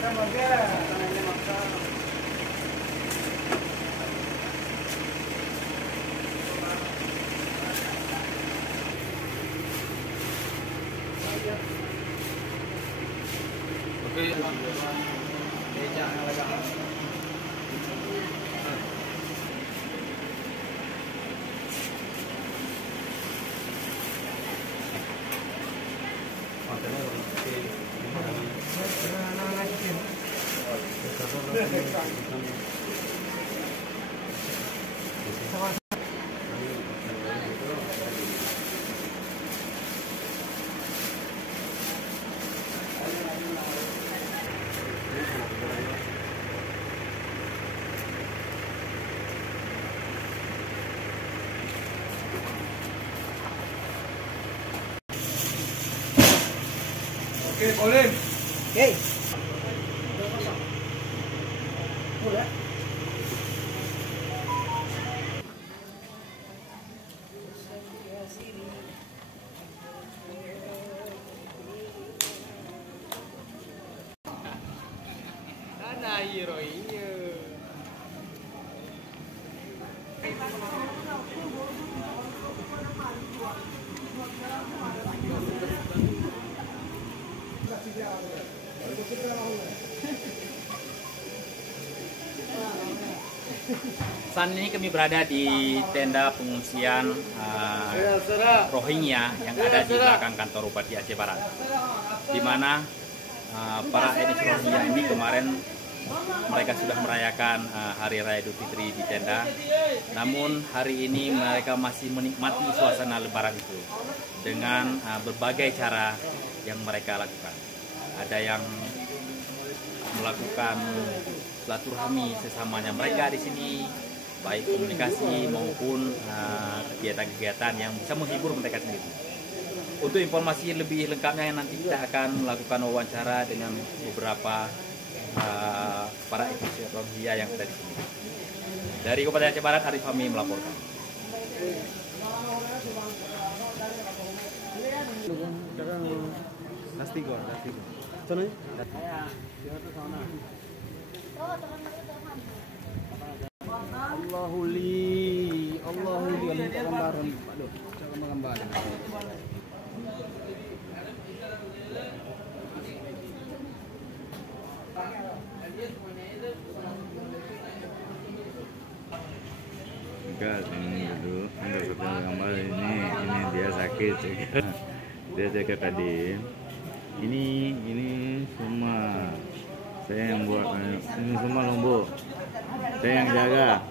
Oke. Oke, boleh. Oke. Boleh. Mana heroinnya? Saat ini kami berada di tenda pengungsian Rohingya yang ada di belakang kantor Bupati Aceh Barat, di mana para etnis Rohingya ini kemarin mereka sudah merayakan Hari Raya Idul Fitri di tenda. Namun hari ini mereka masih menikmati suasana Lebaran itu dengan berbagai cara yang mereka lakukan. Ada yang melakukan silaturahmi sesamanya mereka di sini, baik komunikasi maupun kegiatan-kegiatan yang bisa menghibur mereka sendiri. Untuk informasi lebih lengkapnya nanti kita akan melakukan wawancara dengan beberapa para etnis Rohingya yang ada di sini. Dari Kabupaten Aceh Barat, Arif Fahmi melaporkan. Allahuli gambaran. Aduh, cara menggambar. Enggak, ini dulu enggak ketemu gambar ini dia sakit dia jaga tadi ini semua saya yang buat, ini semua lombok saya yang jaga.